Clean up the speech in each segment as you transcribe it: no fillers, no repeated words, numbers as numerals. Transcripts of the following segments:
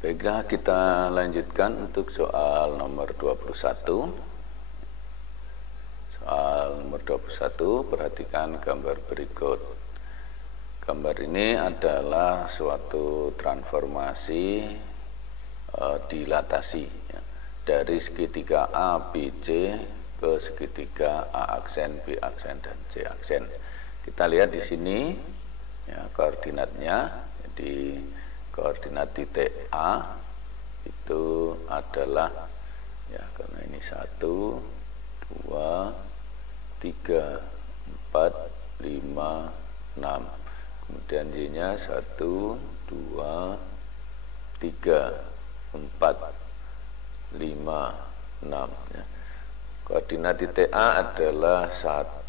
Baiklah, kita lanjutkan untuk soal nomor 21. Soal nomor 21, perhatikan gambar berikut. Gambar ini adalah suatu transformasi dilatasi ya, dari segitiga ABC ke segitiga A aksen, B aksen, dan C aksen. Kita lihat di sini ya, koordinatnya. Jadi koordinat titik A itu adalah ya, karena ini 1, 2, 3, 4, 5, 6. Kemudian Y-nya 1, 2, 3, 4, 5, 6 ya. Koordinat titik A adalah 1,2.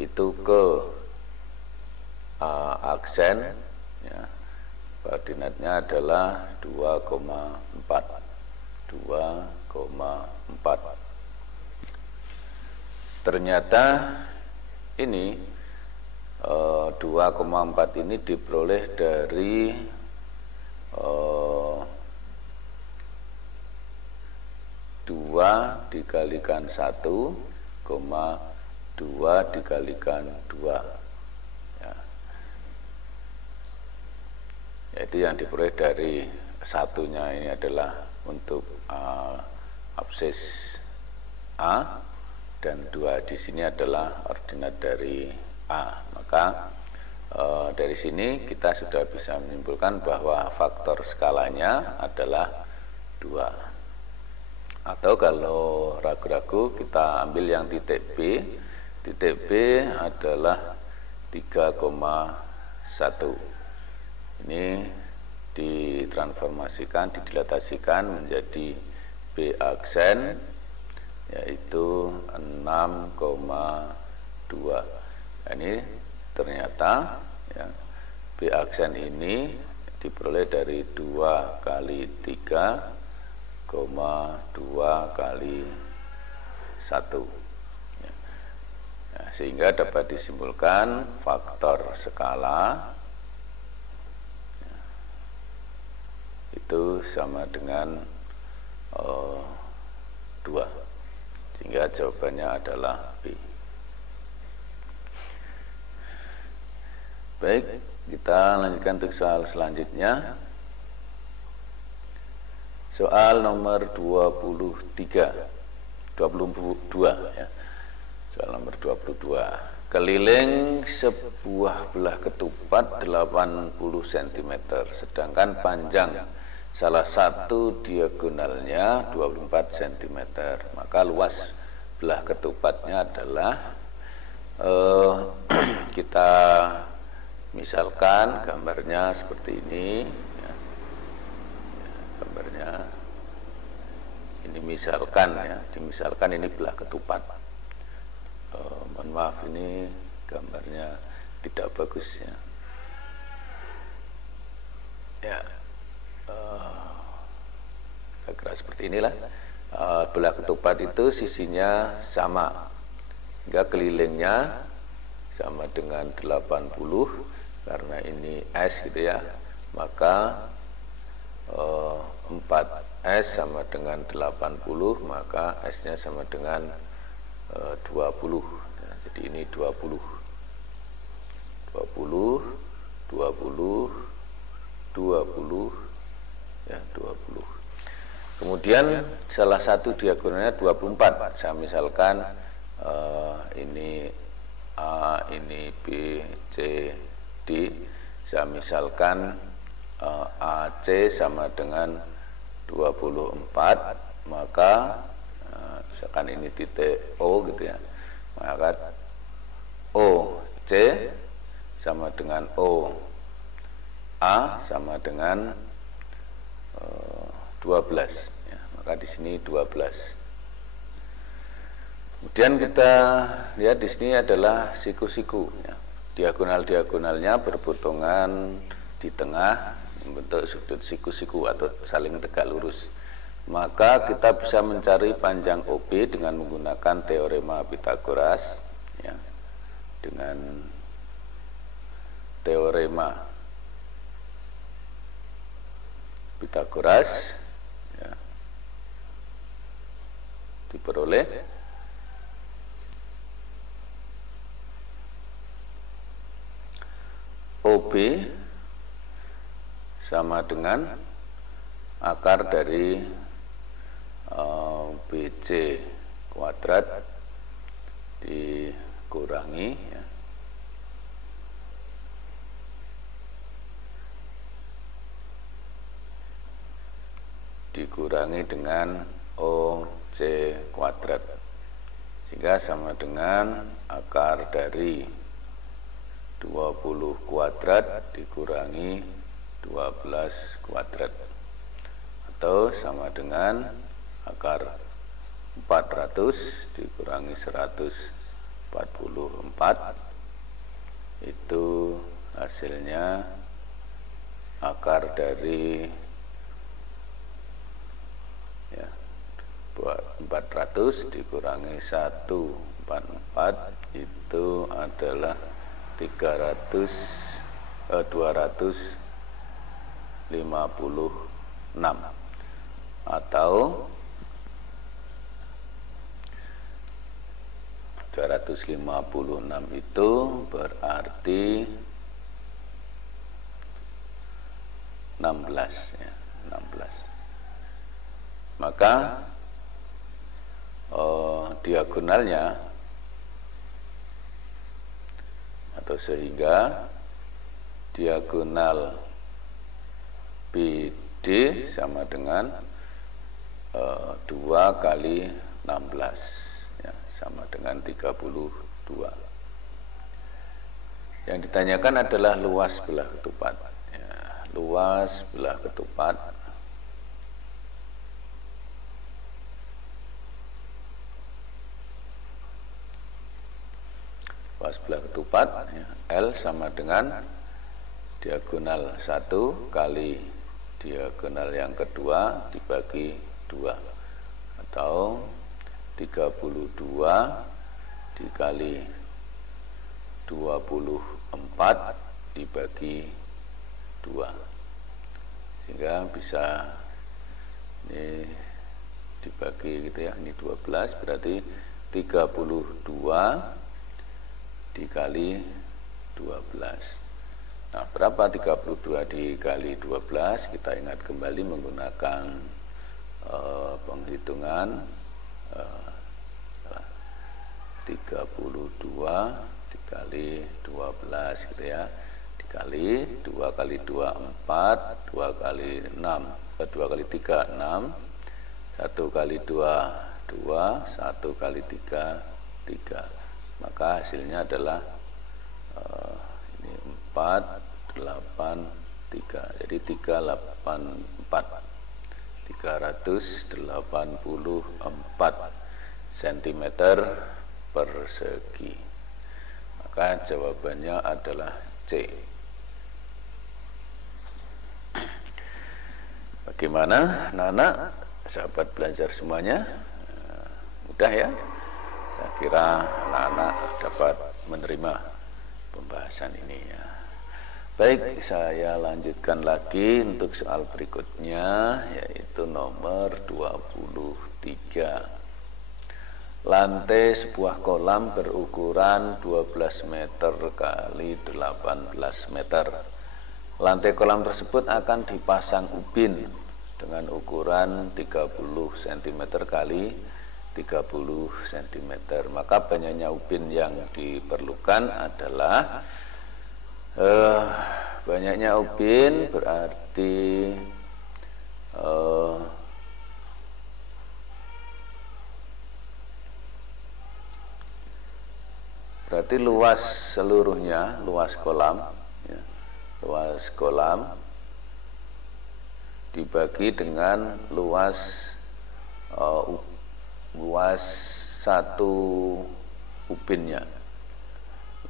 Itu ke A aksen ya, koordinatnya adalah 2,4. Ternyata ini 2,4 ini diperoleh dari 2 dikalikan 1, 2 dikalikan 2. Yaitu yang diperoleh dari satunya ini adalah untuk absis A, dan 2 di sini adalah ordinat dari A. Maka dari sini kita sudah bisa menyimpulkan bahwa faktor skalanya adalah 2. Atau kalau ragu-ragu, kita ambil yang titik B. Titik B adalah 3,1. Ini ditransformasikan, didilatasikan menjadi B aksen, yaitu 6,2. Ini ternyata ya, B aksen ini diperoleh dari 2 kali 3,2 kali 1 ya. Nah, sehingga dapat disimpulkan faktor skala itu sama dengan 2, sehingga jawabannya adalah B. Baik, kita lanjutkan untuk soal selanjutnya. Soal nomor 22 ya. Soal nomor 22. Keliling sebuah belah ketupat 80 cm, sedangkan panjang salah satu diagonalnya 24 cm. Maka luas belah ketupatnya adalah kita misalkan gambarnya seperti ini ya. Gambarnya ini misalkan ya, dimisalkan ini belah ketupat. Mohon maaf, ini gambarnya tidak bagus ya. Ya, kira-kira seperti inilah. Belah ketupat itu sisinya sama, hingga kelilingnya sama dengan 80, karena ini S gitu ya. Maka 4S sama dengan 80, maka S-nya sama dengan 20 ya, jadi ini 20 ya, 20. Kemudian salah satu diagonalnya 24. Saya misalkan ini A, ini B, C, D. Saya misalkan AC sama dengan 24, maka misalkan ini titik O gitu ya, maka OC sama dengan OA sama dengan 12 ya, maka di sini 12. Kemudian kita lihat di sini adalah siku-siku ya. Diagonal-diagonalnya berpotongan di tengah membentuk sudut siku-siku atau saling tegak lurus. Maka kita bisa mencari panjang OB dengan menggunakan teorema Pythagoras ya, dengan teorema Pythagoras ya, diperoleh OB sama dengan akar dari BC kuadrat dikurangi ya, dikurangi dengan OC kuadrat, sehingga sama dengan akar dari 20 kuadrat dikurangi 12 kuadrat, atau sama dengan akar 400 dikurangi 144, itu hasilnya akar dari ya, 400 dikurangi 144 itu adalah 256, atau 256 itu berarti 16 ya, 16. Maka diagonalnya atau sehingga diagonal BD sama dengan 2 kali 16 ya, sama dengan 32. Yang ditanyakan adalah luas belah ketupat ya, luas belah ketupat ya, L sama dengan diagonal 1 kali diagonal yang kedua dibagi 2, atau 32 dikali 24 dibagi 2, sehingga bisa ini dibagi gitu ya, ini 12 berarti 32 dikali 12. Nah, berapa 32 dikali 12? Kita ingat kembali menggunakan penghitungan 32 dikali 12 gitu ya, dikali 2 kali 2 4, 2 kali 6, 2 kali 3 6, 1 kali 2 2, 1 kali 3 3. Maka hasilnya adalah ini 4 8 3, jadi 384 cm persegi. Maka jawabannya adalah C. Bagaimana anak-anak, sahabat belajar semuanya? Mudah ya? Saya kira anak-anak dapat menerima pembahasan ini ya. Baik, saya lanjutkan lagi untuk soal berikutnya, yaitu nomor 23. Lantai sebuah kolam berukuran 12 meter kali 18 meter. Lantai kolam tersebut akan dipasang ubin dengan ukuran 30 cm kali 30 cm. Maka banyaknya ubin yang diperlukan adalah banyaknya ubin berarti luas seluruhnya, luas kolam ya, luas kolam dibagi dengan luas satu ubinnya,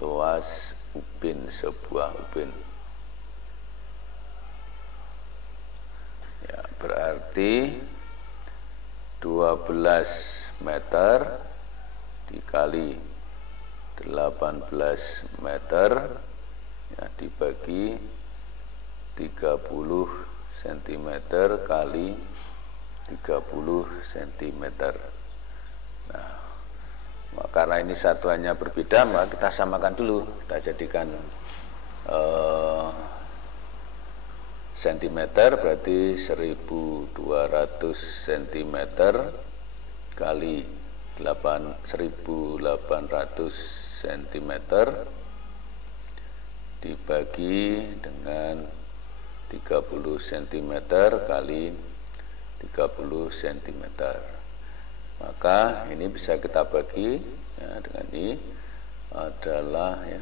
luas ubin, sebuah ubin ya, berarti 12 meter dikali 18 meter ya, dibagi 30 cm kali 30 cm. Nah, karena ini satuannya berbeda, maka kita samakan dulu. Kita jadikan cm berarti 1200 cm kali 1800 cm dibagi dengan 30 cm kali 30 cm. Maka ini bisa kita bagi ya, dengan ini adalah ya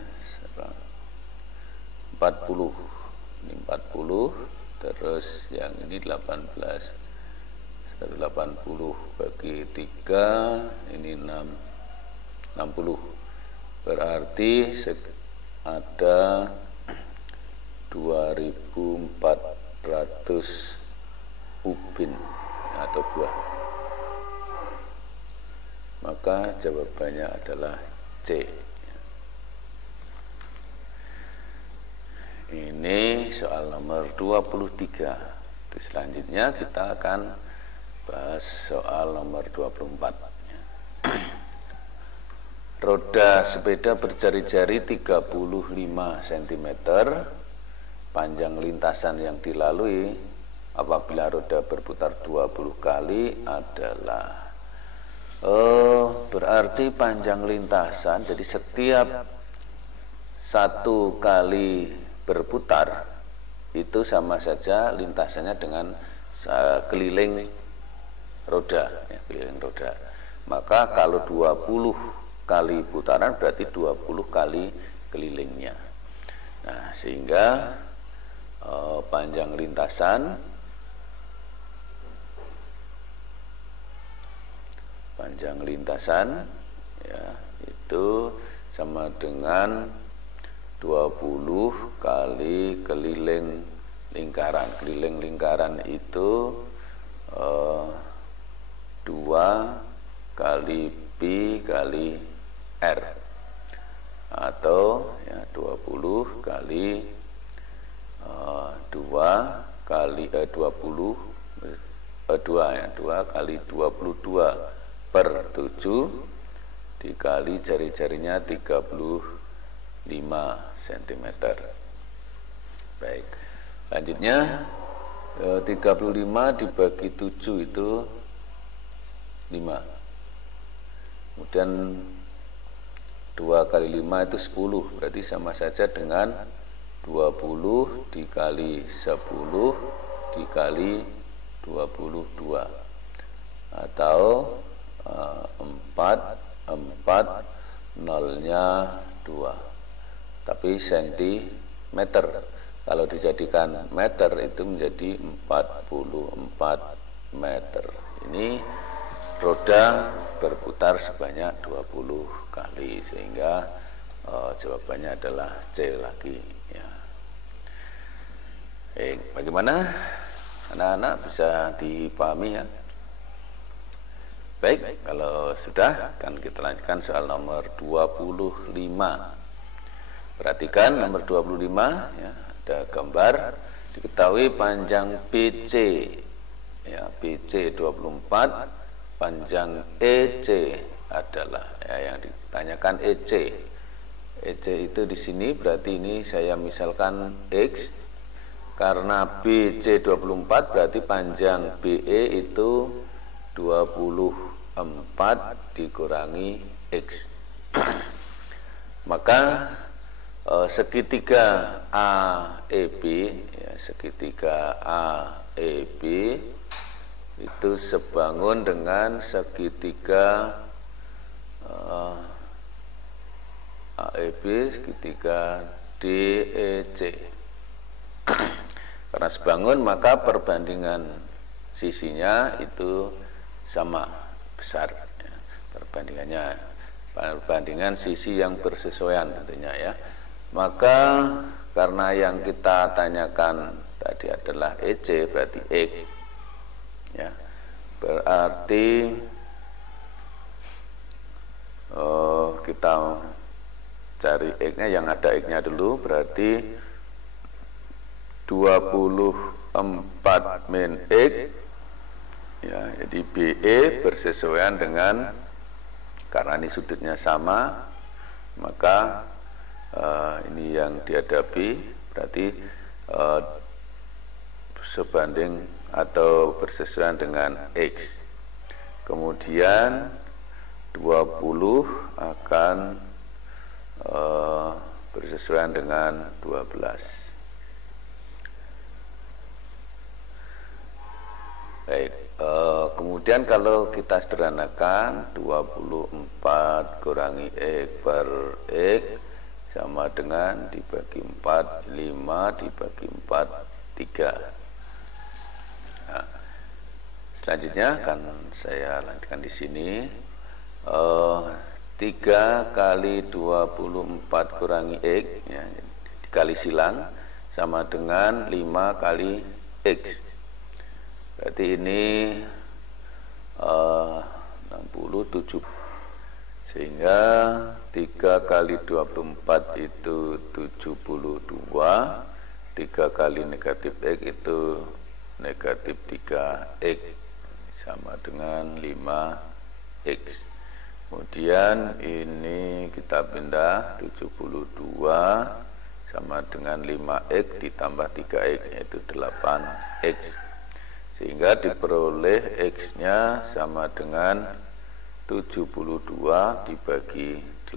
40. Ini 40, terus yang ini 18. 180 bagi 3, ini 60. Berarti ada 2400 ubin atau buah. Maka jawabannya adalah C. Ini soal nomor 23. Selanjutnya kita akan bahas soal nomor 24. Roda sepeda berjari-jari 35 cm. Panjang lintasan yang dilalui apabila roda berputar 20 kali adalah berarti panjang lintasan, jadi setiap satu kali berputar itu sama saja lintasannya dengan keliling roda, ya, keliling roda. Maka kalau 20 kali putaran berarti 20 kali kelilingnya. Nah, sehingga panjang lintasan ya itu sama dengan 20 kali keliling lingkaran. Keliling lingkaran itu 2 kali pi kali r, atau ya 20 kali 2 kali 20 2 ya 2 kali 22 per 7 dikali jari-jarinya 35 cm. Baik, lanjutnya 35 dibagi 7 itu 5. Kemudian 2 kali 5 itu 10, berarti sama saja dengan 20 dikali 10 dikali 22, atau 4 nolnya 2, tapi sentimeter. Kalau dijadikan meter itu menjadi 44 meter. Ini roda berputar sebanyak 20 kali, sehingga jawabannya adalah C lagi ya. Bagaimana anak-anak, bisa dipahami ya? Baik, kalau sudah akan kita lanjutkan soal nomor 25. Perhatikan nomor 25 ya, ada gambar. Diketahui panjang BC ya, BC 24, panjang EC adalah ya, yang ditanyakan EC. EC itu di sini berarti ini saya misalkan X, karena BC 24 berarti panjang BE itu 24 dikurangi X. Maka segitiga AEB ya, segitiga AEB itu sebangun dengan segitiga AEB, segitiga DEC. Karena sebangun maka perbandingan sisinya itu sama besar ya, perbandingan sisi yang bersesuaian tentunya ya. Maka karena yang kita tanyakan tadi adalah EC berarti X ya, berarti kita cari X-nya, yang ada X-nya dulu, berarti 20 4 min X, ya, jadi BE bersesuaian dengan, karena ini sudutnya sama, maka ini yang dihadapi berarti sebanding atau bersesuaian dengan X. Kemudian 20 akan bersesuaian dengan 12. Baik, kemudian kalau kita sederhanakan 24 kurangi X per X sama dengan dibagi 4, 5 dibagi 4, 3. Nah, selanjutnya akan saya lanjutkan di sini. 3 kali 24 kurangi X, ya, dikali silang sama dengan 5 kali X. Berarti ini 67, sehingga 3 kali 24 itu 72, 3 kali negatif X itu negatif 3X sama dengan 5X. Kemudian ini kita pindah 72 sama dengan 5X ditambah 3X, yaitu 8X. Sehingga diperoleh X-nya sama dengan 72 dibagi 8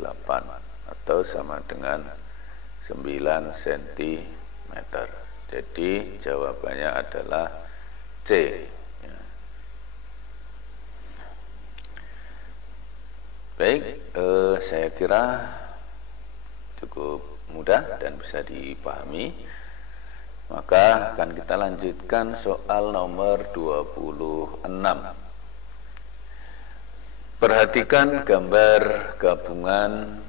atau sama dengan 9 cm. Jadi jawabannya adalah C. Baik, saya kira cukup mudah dan bisa dipahami. Maka akan kita lanjutkan soal nomor 26. Perhatikan gambar gabungan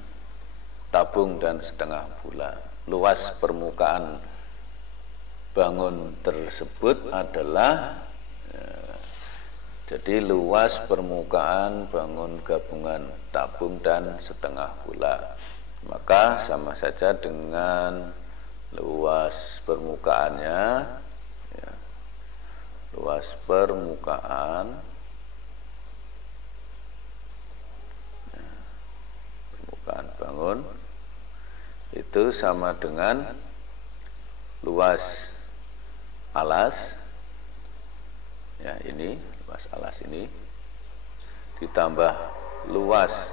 tabung dan setengah bulan. Luas permukaan bangun tersebut adalah, jadi luas permukaan bangun gabungan tabung dan setengah bulan. Maka sama saja dengan luas permukaannya, ya, luas permukaan, ya, permukaan bangun itu sama dengan luas alas, ya, ini luas alas ini ditambah luas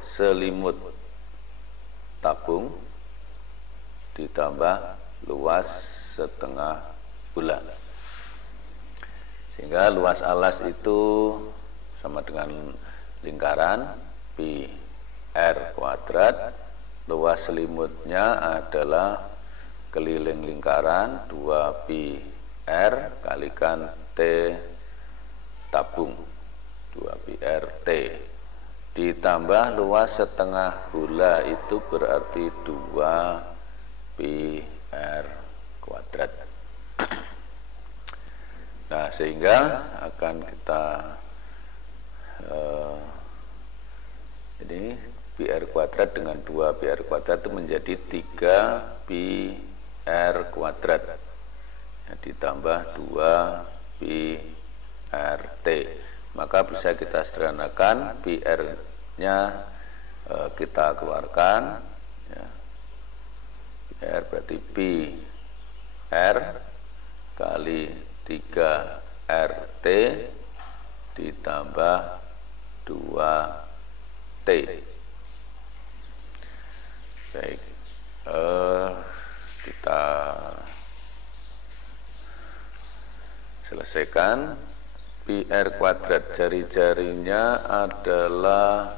selimut tabung ditambah luas setengah bulan, sehingga luas alas itu sama dengan lingkaran pi r kuadrat. Luas selimutnya adalah keliling lingkaran 2 pi r kalikan t tabung 2 pi r t ditambah luas setengah bulan itu berarti 2 pi r kuadrat. Nah, sehingga akan kita ini pi r kuadrat dengan 2 pi r kuadrat itu menjadi 3 pi r kuadrat, ya, ditambah 2 pi r t. Maka bisa kita sederhanakan, pi r nya kita keluarkan, ya. R berarti pi r kali 3 RT ditambah 2T. Baik, kita selesaikan. Pi r kuadrat, jari-jarinya adalah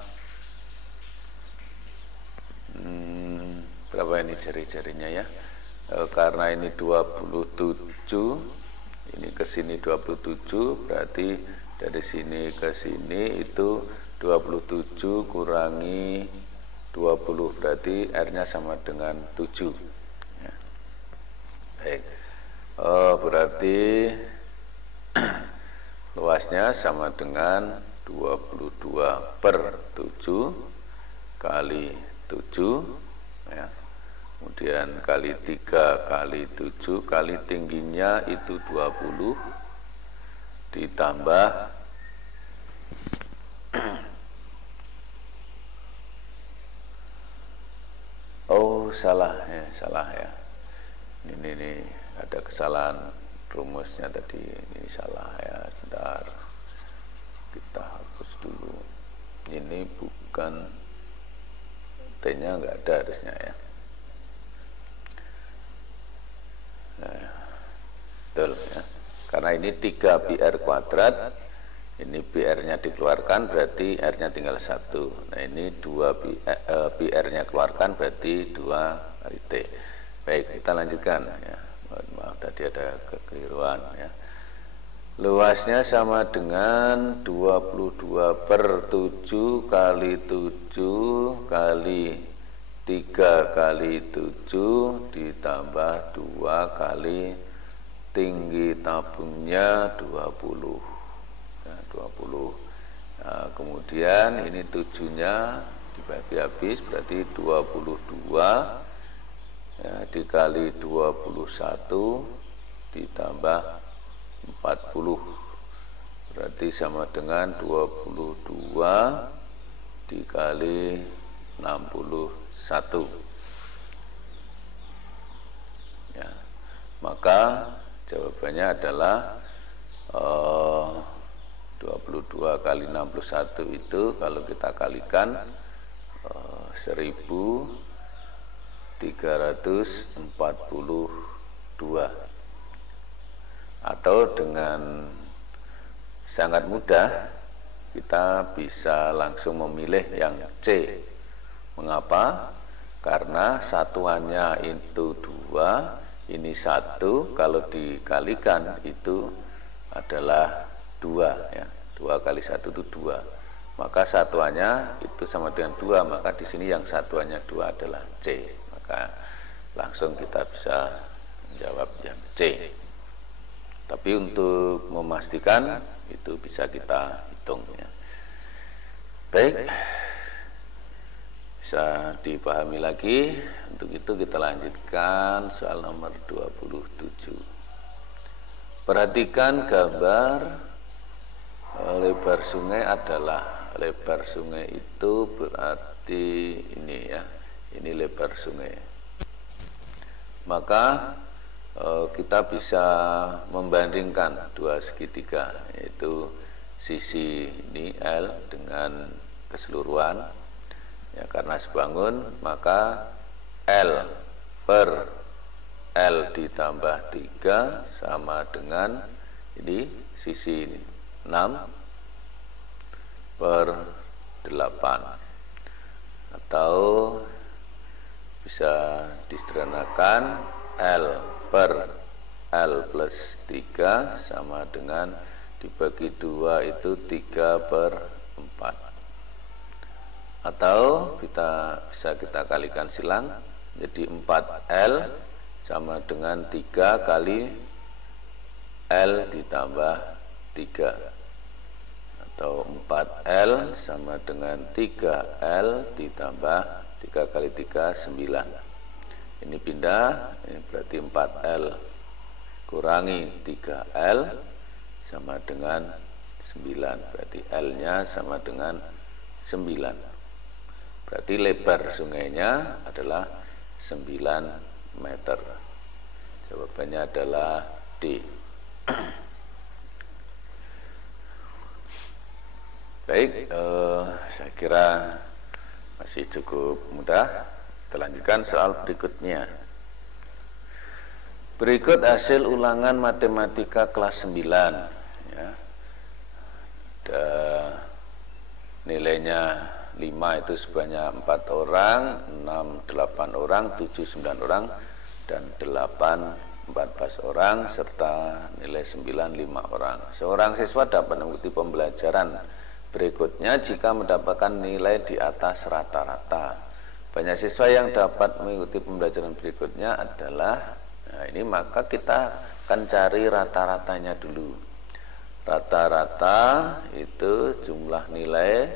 berapa ini jari-jarinya ya? Karena ini 27, ini ke sini 27, berarti dari sini ke sini itu 27 kurangi 20, berarti R-nya sama dengan 7. Ya. Baik, berarti luasnya sama dengan 22/7 kali 7, ya, kemudian kali 3 kali 7 kali tingginya itu 20 ditambah oh salah ya ini ada kesalahan rumusnya tadi, ini salah ya, bentar kita hapus dulu, ini bukan T-nya nggak ada harusnya ya. Nah, betul ya, karena ini 3 PR kuadrat, ini PR-nya dikeluarkan berarti R-nya tinggal 1. Nah ini 2 PR-nya keluarkan berarti 2 kali T. Baik, kita lanjutkan ya. Maaf tadi ada kekeliruan ya. Luasnya sama dengan 22/7 kali 7 kali 3 kali 7 ditambah 2 kali tinggi tabungnya 20 ya, 20. Nah, kemudian ini 7-nya dibagi habis berarti 22 ya, dikali 21 ditambah 40 berarti sama dengan 22 dikali 61 ya, maka jawabannya adalah 22 kali 61 itu kalau kita kalikan 1342, atau dengan sangat mudah kita bisa langsung memilih yang C. Mengapa? Karena satuannya itu 2, ini 1, kalau dikalikan itu adalah 2 ya. 2 kali 1 itu 2. Maka satuannya itu sama dengan 2, maka di sini yang satuannya 2 adalah C. Maka langsung kita bisa menjawab yang C. Tapi untuk memastikan itu bisa kita hitung ya. Baik, bisa dipahami lagi. Untuk itu kita lanjutkan soal nomor 27. Perhatikan gambar lebar sungai adalah, lebar sungai itu berarti ini ya, ini lebar sungai. Maka kita bisa membandingkan dua segitiga, yaitu sisi ini L dengan keseluruhan ya, karena sebangun maka L per L ditambah 3 sama dengan ini sisi ini 6 per 8, atau bisa disederhanakan L per L plus 3 sama dengan dibagi 2 itu 3 per 4, atau bisa kita kalikan silang jadi 4L sama dengan 3 kali L ditambah 3, atau 4L sama dengan 3L ditambah 3 kali 3 9. Ini pindah, ini berarti 4L kurangi 3L sama dengan 9, berarti L-nya sama dengan 9. Berarti lebar sungainya adalah 9 meter. Jawabannya adalah D. Baik, saya kira masih cukup mudah. Kita lanjutkan soal berikutnya. Berikut hasil ulangan matematika kelas 9 ya. Ada nilainya 5 itu sebanyak 4 orang, 6 8 orang, 7 9 orang, dan 8 14 orang, serta nilai 9 5 orang. Seorang siswa dapat mengikuti pembelajaran berikutnya jika mendapatkan nilai di atas rata-rata. Banyak siswa yang dapat mengikuti pembelajaran berikutnya adalah, nah ini maka kita akan cari rata-ratanya dulu. Rata-rata itu jumlah nilai,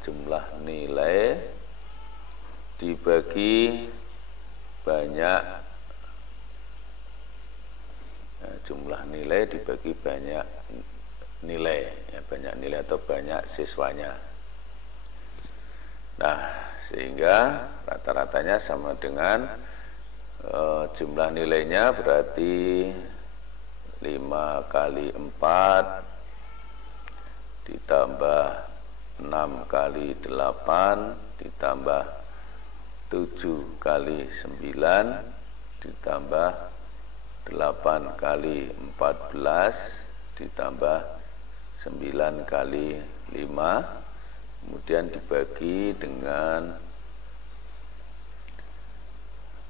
jumlah nilai dibagi banyak, jumlah nilai dibagi banyak nilai, ya, banyak nilai atau banyak siswanya. Nah, sehingga rata-ratanya sama dengan jumlah nilainya berarti 5 kali 4 ditambah 6 kali 8 ditambah 7 kali 9 ditambah 8 kali 14 ditambah 9 kali 5, kemudian dibagi dengan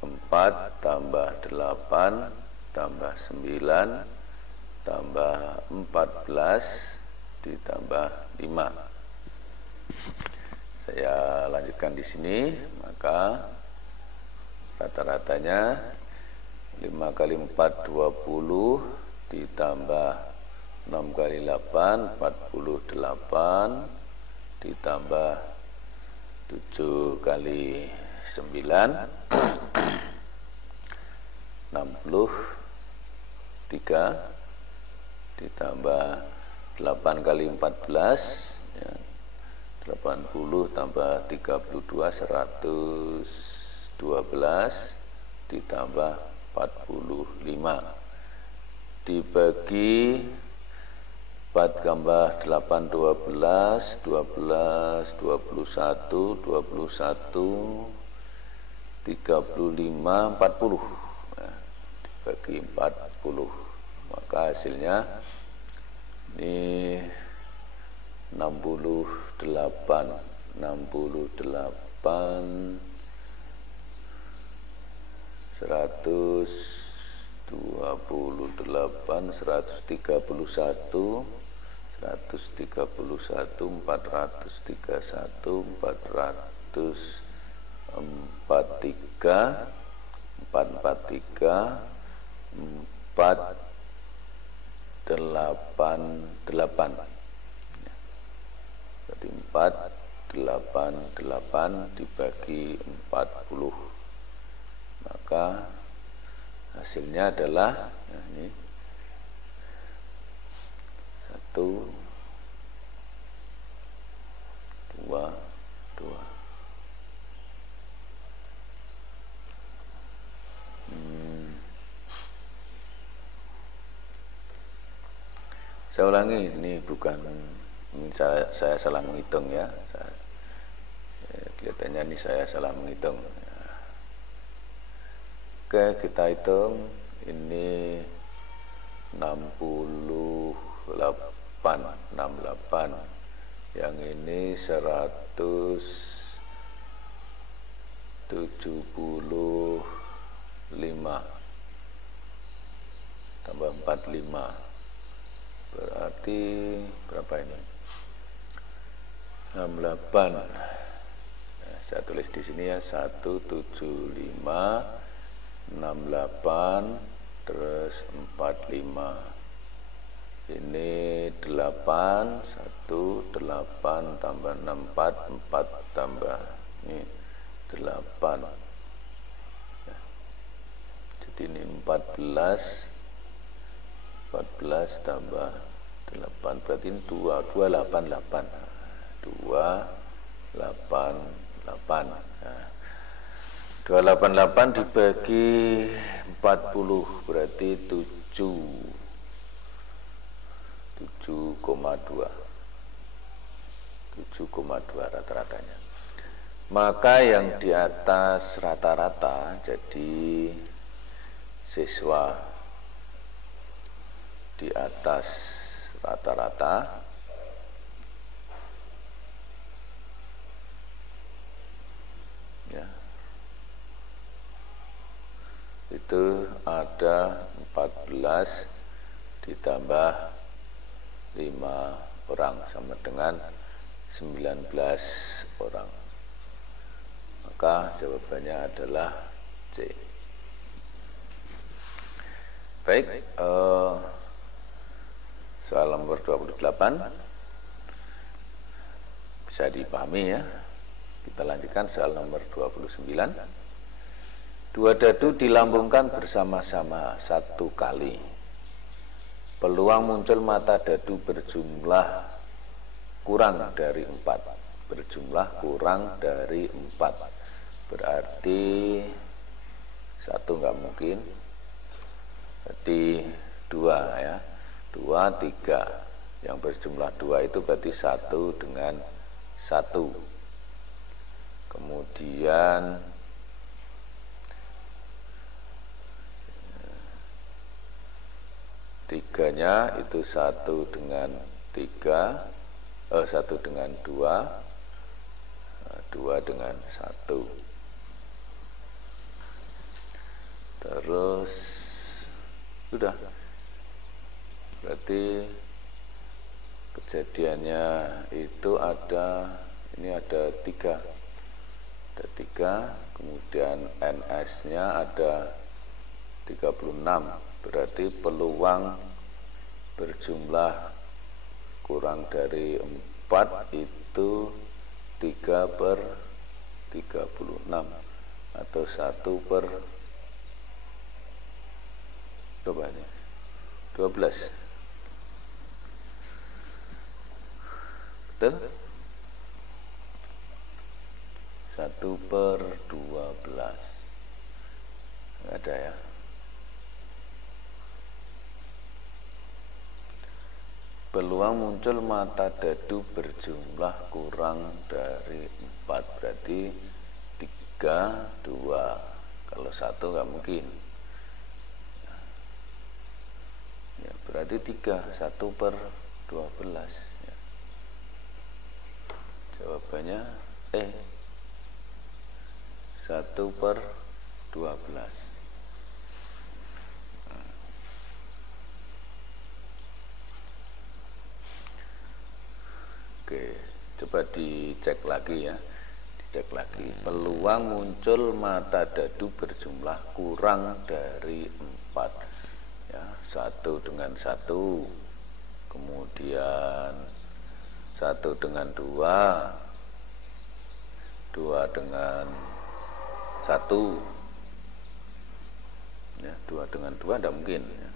4 tambah 8 tambah 9 tambah 14 ditambah 5. Saya lanjutkan di sini, maka rata-ratanya 5 kali 4 20 ditambah 6 kali 8 48 ditambah 7 kali 9 63 ditambah 8 kali 14, ya, 80 tambah 32 112 ditambah 45 dibagi 4 tambah 8 12 12 21 21 35 40, ya, dibagi 40, maka hasilnya ini 68 128 131 431 443 443 488, berarti 488 dibagi 40, maka hasilnya adalah, ya, ini 1 2 2. Saya ulangi, ini bukan saya salah menghitung, ya. Kelihatannya ini saya salah menghitung. Oke, kita hitung ini 68, yang ini 175 tambah 45 berarti berapa ini? 68. Nah, saya tulis di sini, ya, 175 68 terus 45. Ini 8 1 8 tambah 64 4 tambah ini 8. Ya. Jadi ini 14 tambah 8 berarti ini 288 288. Nah, 288 dibagi 40 berarti 7,2 rata-ratanya. Maka yang di atas rata-rata, jadi siswa di atas rata-rata ya, itu ada 14 ditambah 5 orang sama dengan 19 orang. Maka jawabannya adalah C. Baik, soal nomor 28 bisa dipahami, ya. Kita lanjutkan soal nomor 29. Dua dadu dilambungkan bersama-sama satu kali. Peluang muncul mata dadu berjumlah kurang dari 4. Berjumlah kurang dari 4. Berarti 1 nggak mungkin. Berarti 2 ya. 2, 3. Yang berjumlah 2 itu berarti 1 dengan 1. Kemudian tiganya itu 1 dengan 3, 1 dengan 2, 2 dengan 1. Terus sudah. Berarti kejadiannya itu ini ada 3. Ada 3, kemudian NS-nya ada 36. Berarti peluang berjumlah kurang dari 4 itu 3/36 atau 1/, coba ini 12. Betul? 1/12. Nggak ada ya. Peluang muncul mata dadu berjumlah kurang dari 4. Berarti 3, 2. Kalau 1 nggak mungkin. Ya, berarti 3, 1/12 ya. Jawabannya 1/12. Oke, coba dicek lagi ya. Dicek lagi. Peluang muncul mata dadu berjumlah kurang dari 4. Ya, 1 dengan 1. Kemudian 1 dengan 2. 2 dengan 1. Ya, 2 dengan 2 tidak mungkin ya.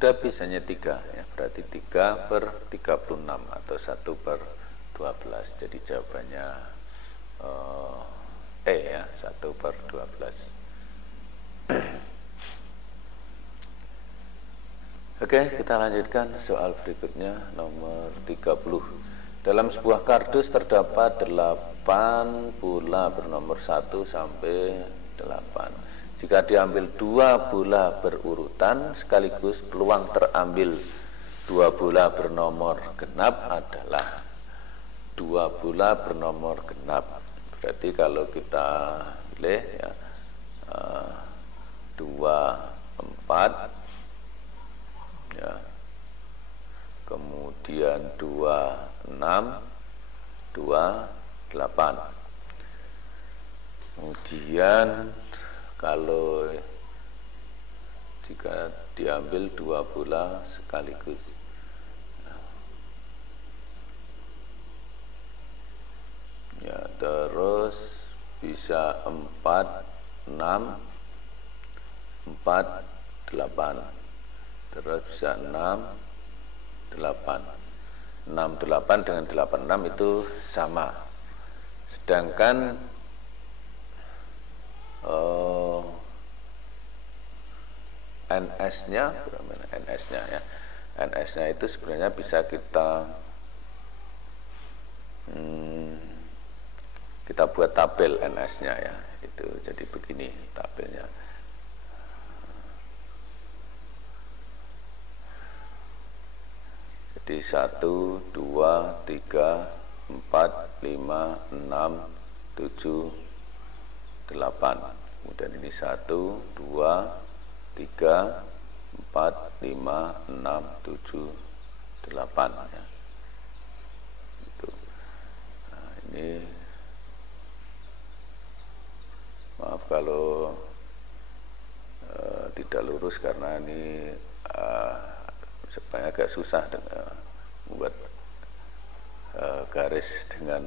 Sudah bisanya 3 ya, berarti 3/36 atau 1/12. Jadi jawabannya ya, 1/12. Oke, kita lanjutkan soal berikutnya nomor 30. Dalam sebuah kardus terdapat 8 bola bernomor 1 sampai 8. Jika diambil 2 bola berurutan sekaligus, peluang terambil 2 bola bernomor genap adalah 2 bola bernomor genap. Berarti kalau kita pilih ya, 2, 4 ya, kemudian 2, 6, 2, 8. Kemudian kalau jika diambil 2 bola sekaligus, ya, terus bisa 4, 6, 4, 8. Terus bisa 6, 8. 6, 8 dengan 8, 6 itu sama. Sedangkan NS-nya ya. NS-nya itu sebenarnya bisa kita buat tabel NS-nya ya. Itu jadi begini tabelnya. Jadi 1, 2, 3, 4, 5, 6, 7, 8. Kemudian ini 1, 2, 3, 4, 5, 6, 7, 8 ya. Itu. Nah, ini maaf kalau tidak lurus karena ini sebenarnya agak susah membuat garis dengan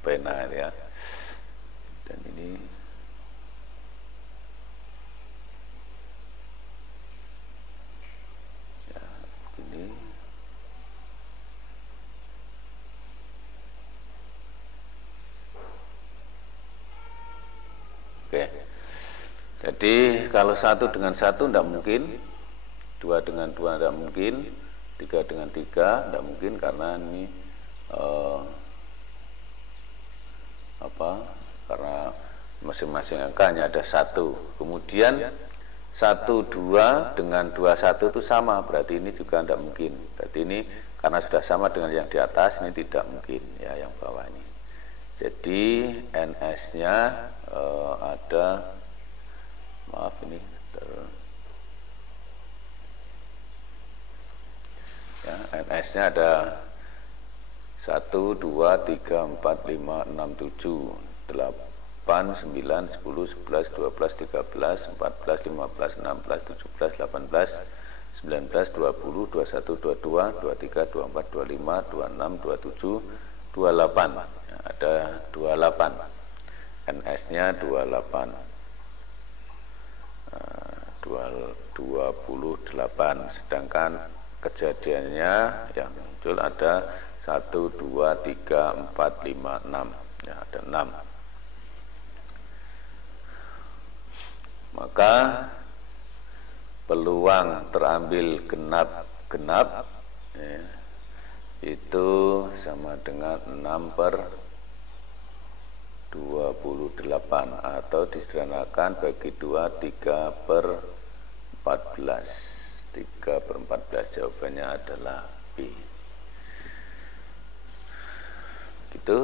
pena ya. ini ya begini. Oke, jadi kalau 1 dengan 1 tidak mungkin, 2 dengan 2 tidak mungkin, 3 dengan 3 tidak mungkin, karena ini karena masing-masing angka hanya ada 1. Kemudian 1, 2 dengan 2, 1 itu sama, berarti ini juga tidak mungkin. Berarti ini karena sudah sama dengan yang di atas, ini tidak mungkin, ya, yang bawah ini. Jadi NS-nya ada, maaf ini ya, NS-nya ada 1, 2, 3, 4, 5, 6, 7, 8, 9, 10, 11, 12, 13, 14, 15, 16, 17, 18, 19, 20, 21, 22, 23, 24, 25, 26, 27, 28. Ya, ada 28. NS-nya 28. 28. Sedangkan kejadiannya yang muncul ada 1, 2, 3, 4, 5, 6. Ya, ada 6. Maka peluang terambil genap-genap ya, itu sama dengan 6/28, atau disederhanakan bagi 2, 3/14. 3/14 jawabannya adalah B. Gitu.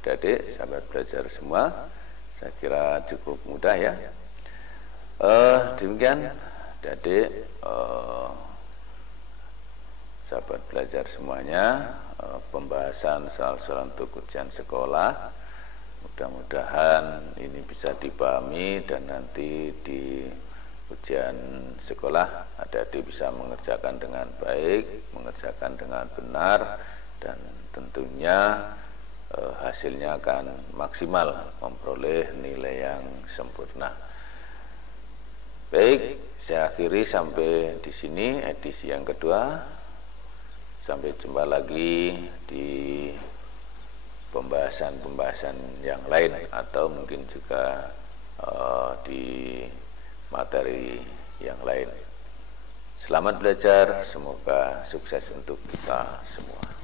Adik-adik, sahabat belajar semua, saya kira cukup mudah ya. Demikian adik-adik, sahabat belajar semuanya, pembahasan soal-soal untuk ujian sekolah. Mudah-mudahan ini bisa dipahami dan nanti di ujian sekolah adik-adik bisa mengerjakan dengan baik, mengerjakan dengan benar, dan tentunya hasilnya akan maksimal, memperoleh nilai yang sempurna. Baik, saya akhiri sampai di sini edisi yang kedua. Sampai jumpa lagi di pembahasan-pembahasan yang lain, atau mungkin juga di materi yang lain. Selamat belajar, semoga sukses untuk kita semua.